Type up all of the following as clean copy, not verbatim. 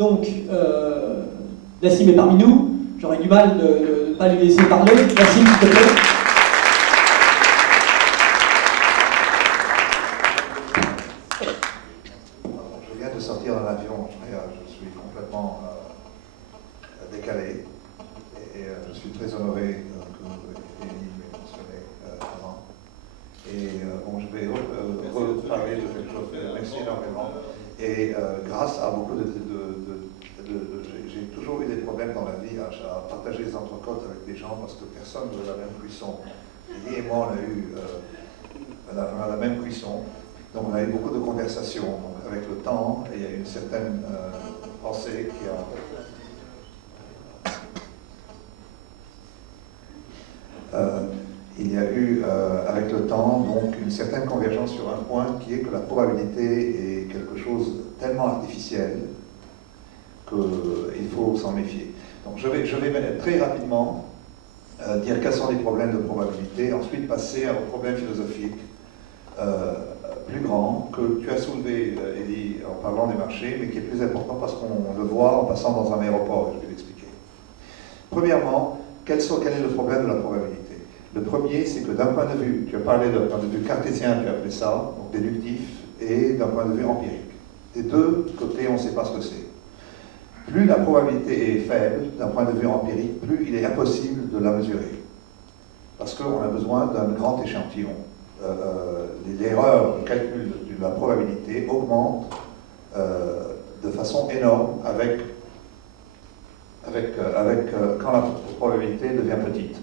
Donc, Nassim est parmi nous. J'aurais du mal de ne pas lui laisser parler. Nassim, s'il te plaît. Je viens de sortir d'un avion, je suis complètement décalé et je suis très honoré que Elie m'ait mentionné avant. Et bon, je vais reparler de quelque chose. Merci énormément. Et grâce à beaucoup j'ai toujours eu des problèmes dans la vie à partager les entrecôtes avec des gens parce que personne n'a la même cuisson. Elie et moi, on a la même cuisson. Donc on a eu beaucoup de conversations. Donc avec le temps, il y a une certaine pensée qui a... il y a eu, avec le temps, donc une certaine convergence sur un point qui est que la probabilité est quelque chose tellement artificiel qu'il faut s'en méfier. Donc je vais très rapidement dire quels sont les problèmes de probabilité, ensuite passer aux problèmes philosophiques plus grand que tu as soulevé, Elie, en parlant des marchés, mais qui est plus important parce qu'on le voit en passant dans un aéroport, et je vais l'expliquer. Premièrement, quel est le problème de la probabilité? Le premier, c'est que d'un point de vue, tu as parlé d'un point de vue cartésien, tu as appelé ça, donc déductif, et d'un point de vue empirique. Des deux côtés, on ne sait pas ce que c'est. Plus la probabilité est faible, d'un point de vue empirique, plus il est impossible de la mesurer. Parce qu'on a besoin d'un grand échantillon. L'erreur de calcul de la probabilité augmente de façon énorme quand la probabilité devient petite.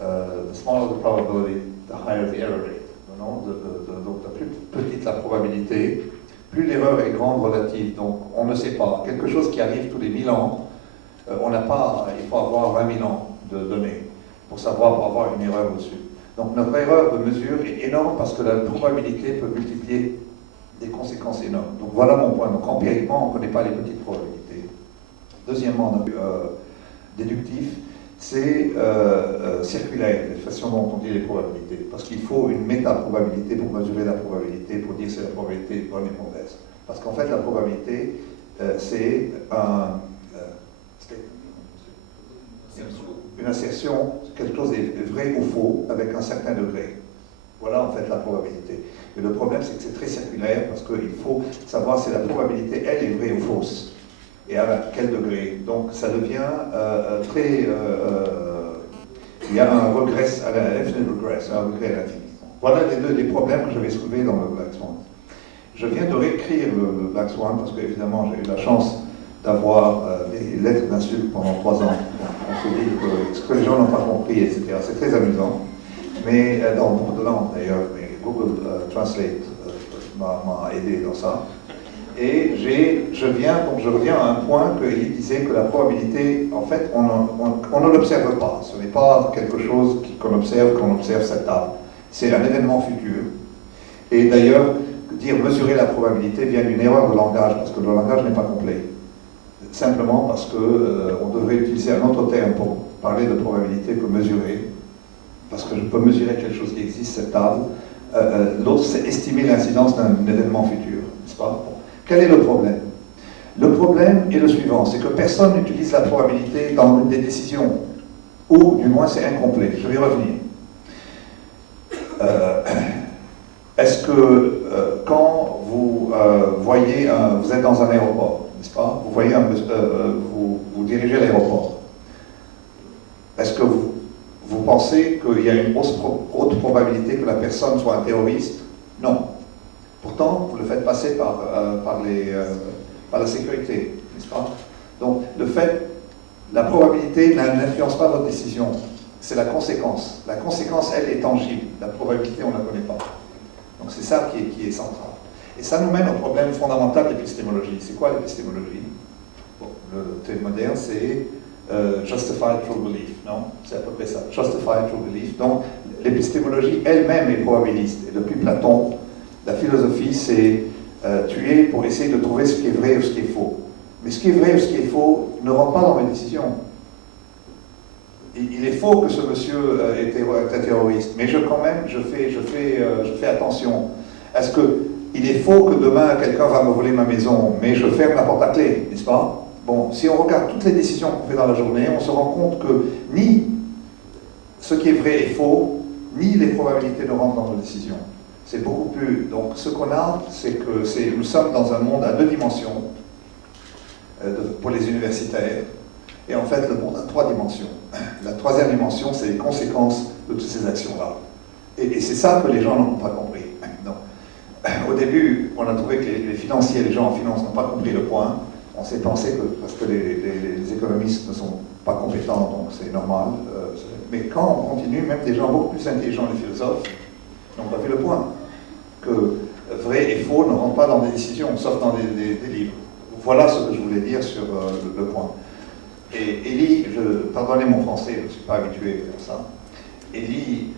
The smaller the probability, the higher the error rate. Donc, plus petite la probabilité, plus l'erreur est grande relative. Donc, on ne sait pas. Quelque chose qui arrive tous les 1000 ans, il faut avoir 20 000 ans de données pour avoir une erreur au-dessus. Donc, notre erreur de mesure est énorme parce que la probabilité peut multiplier des conséquences énormes. Donc, voilà mon point. Donc, empiriquement, on ne connaît pas les petites probabilités. Deuxièmement, déductif, c'est circulaire, la façon dont on dit les probabilités. Parce qu'il faut une méta-probabilité pour mesurer la probabilité, pour dire si la probabilité est bonne et mauvaise. Parce qu'en fait, la probabilité, c'est une assertion, quelque chose est vrai ou faux, avec un certain degré. Voilà en fait la probabilité. Mais le problème, c'est que c'est très circulaire, parce qu'il faut savoir si la probabilité, elle, est vraie ou fausse. Et à quel degré. Donc ça devient très... il y a un regress, un infinite regress, un regret à l'infini. Voilà les problèmes que j'avais soulevés dans le Black Swan. Je viens de réécrire le Black Swan parce qu'évidemment j'ai eu la chance d'avoir des lettres d'insultes pendant 3 ans. On se dit que ce que les gens n'ont pas compris, etc. C'est très amusant. Mais dans beaucoup de langues d'ailleurs, mais Google Translate m'a aidé dans ça. Et je reviens à un point qu'il disait que la probabilité, en fait, on ne l'observe pas. Ce n'est pas quelque chose qu'on observe cette table. C'est un événement futur. Et d'ailleurs, dire mesurer la probabilité vient d'une erreur de langage, parce que le langage n'est pas complet. Simplement parce qu'on devrait utiliser un autre terme pour parler de probabilité que mesurer. Parce que je peux mesurer quelque chose qui existe, cette table. L'autre, c'est estimer l'incidence d'un événement futur, n'est-ce pas? Quel est le problème? Le problème est le suivant, c'est que personne n'utilise la probabilité dans une des décisions, ou du moins c'est incomplet. Je vais y revenir. Est-ce que quand vous voyez, vous êtes dans un aéroport, n'est-ce pas? Vous voyez, vous dirigez l'aéroport. Est-ce que vous pensez qu'il y a une haute probabilité que la personne soit un terroriste? Non. Pourtant, vous le faites passer par la sécurité, n'est-ce pas? Donc, la probabilité n'influence pas votre décision. C'est la conséquence. La conséquence, elle, est tangible. La probabilité, on ne la connaît pas. Donc, c'est ça qui est central. Et ça nous mène au problème fondamental de l'épistémologie. C'est quoi l'épistémologie? Bon, le terme moderne, c'est justified true belief, non? C'est à peu près ça. Justified true belief. Donc, l'épistémologie elle-même est probabiliste. Et depuis Platon, la philosophie, c'est tuer pour essayer de trouver ce qui est vrai ou ce qui est faux. Mais ce qui est vrai ou ce qui est faux ne rentre pas dans mes décisions. Il est faux que ce monsieur était terroriste, mais quand même, je fais attention. Est-ce que il est faux que demain quelqu'un va me voler ma maison, mais je ferme la porte à clé, n'est-ce pas? Bon, si on regarde toutes les décisions qu'on fait dans la journée, on se rend compte que ni ce qui est vrai est faux, ni les probabilités ne rentrent dans nos décisions. C'est beaucoup plus... Donc ce qu'on a, c'est que nous sommes dans un monde à 2 dimensions pour les universitaires, et en fait le monde a 3 dimensions. La 3e dimension, c'est les conséquences de toutes ces actions-là. Et c'est ça que les gens n'ont pas compris. Non. Au début, on a trouvé que les financiers, les gens en finance n'ont pas compris le point. On s'est pensé que, parce que les économistes ne sont pas compétents, donc c'est normal. Mais quand on continue, même des gens beaucoup plus intelligents, les philosophes, n'ont pas vu le point. Que vrai et faux ne rentrent pas dans des décisions, sauf dans des livres. Voilà ce que je voulais dire sur le point. Et Élie, pardonnez mon français, je ne suis pas habitué à ça. Élie,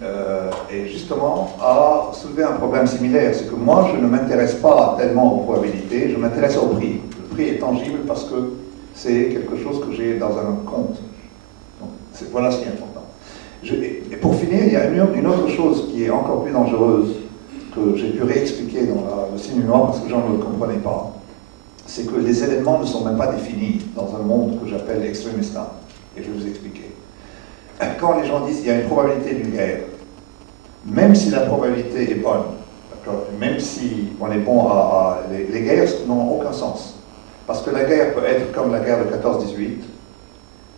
justement, a soulevé un problème similaire. C'est que moi, je ne m'intéresse pas tellement aux probabilités, je m'intéresse au prix. Le prix est tangible parce que c'est quelque chose que j'ai dans un compte. Donc, voilà ce qui est important. Et pour finir, il y a une autre chose qui est encore plus dangereuse, que j'ai pu réexpliquer dans le signe noir parce que les gens ne le comprenaient pas. C'est que les événements ne sont même pas définis dans un monde que j'appelle extrémista. Et je vais vous expliquer. Quand les gens disent qu'il y a une probabilité d'une guerre, même si la probabilité est bonne, même si on est bon les guerres n'ont aucun sens. Parce que la guerre peut être comme la guerre de 14-18,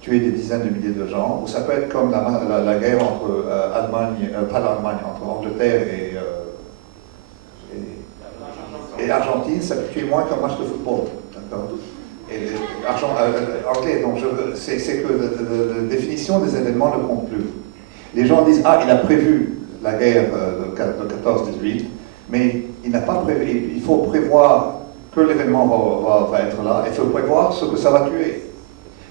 tuer des dizaines de milliers de gens, ou ça peut être comme la guerre entre entre Angleterre et Argentine, ça peut tuer moins qu'un match de football. Et anglais, donc c'est que la définition des événements ne compte plus. Les gens disent, ah, il a prévu la guerre de 14-18, mais il n'a pas prévu, il faut prévoir que l'événement va être là, il faut prévoir ce que ça va tuer.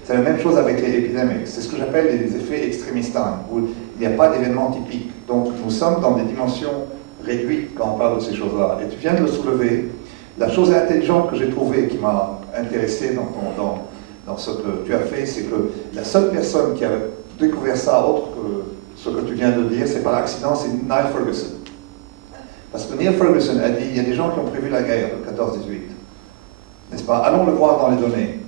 C'est la même chose avec les épidémies, c'est ce que j'appelle les effets extrémistes, où il n'y a pas d'événement typique. Donc nous sommes dans des dimensions réduites quand on parle de ces choses-là. Et tu viens de le soulever. La chose intelligente que j'ai trouvée, qui m'a intéressé dans ce que tu as fait, c'est que la seule personne qui a découvert ça, autre que ce que tu viens de dire, c'est par accident, c'est Niall Ferguson. Parce que Niall Ferguson a dit, il y a des gens qui ont prévu la guerre de 14-18. N'est-ce pas? Allons le voir dans les données.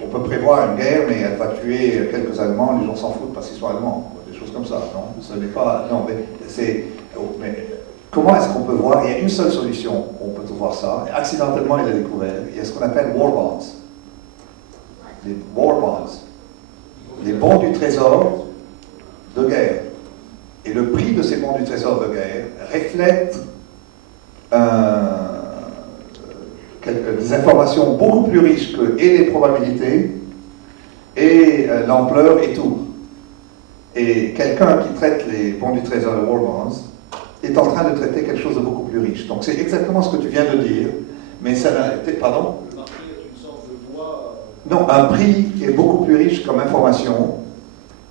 On peut prévoir une guerre, mais elle va tuer quelques Allemands, les gens s'en foutent parce qu'ils sont Allemands, des choses comme ça, non? Ce n'est pas... Non, mais comment est-ce qu'on peut voir? Il y a une seule solution, on peut voir ça, et accidentellement il a découvert, il y a ce qu'on appelle war bonds. Les war bonds. Les bons du trésor de guerre. Et le prix de ces bons du trésor de guerre reflète des informations beaucoup plus riches que et les probabilités, et l'ampleur et tout. Et quelqu'un qui traite les bons du trésor de war bonds est en train de traiter quelque chose de beaucoup plus riche. Donc c'est exactement ce que tu viens de dire, mais ça n'a été... Pardon? Le prix est une sorte de voie... Non, un prix est beaucoup plus riche comme information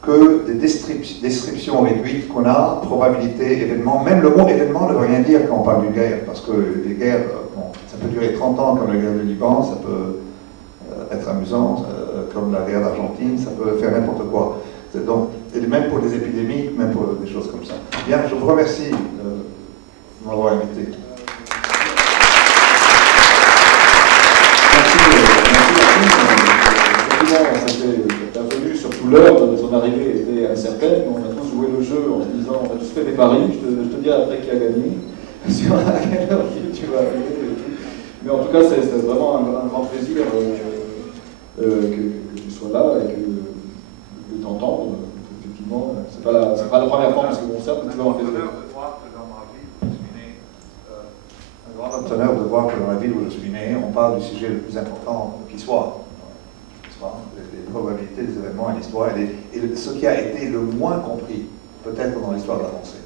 que des descriptions réduites qu'on a, probabilité, événement. Même le mot événement ne veut rien dire quand on parle d'une guerre, parce que les guerres, bon, ça peut durer 30 ans comme la guerre du Liban, ça peut être amusant, comme la guerre d'Argentine, ça peut faire n'importe quoi. Donc, et même pour des épidémies, même pour des choses comme ça. Bien, je vous remercie de m'avoir invité. Bienvenue, surtout l'heure de son arrivée était incertaine. On a tous joué le jeu en se disant on a tous fait des paris, je te dirai après qui a gagné, sur à quelle heure tu vas arriver. Mais en tout cas, c'est vraiment un grand plaisir que tu sois là et de t'entendre. Effectivement, c'est pas la première fois parce que bon, certes, tu vas en faire. Un grand honneur de voir que dans la ville où je suis né, on parle du sujet le plus important qui soit. Les probabilités des événements et l'histoire, et ce qui a été le moins compris, peut-être dans l'histoire de la pensée.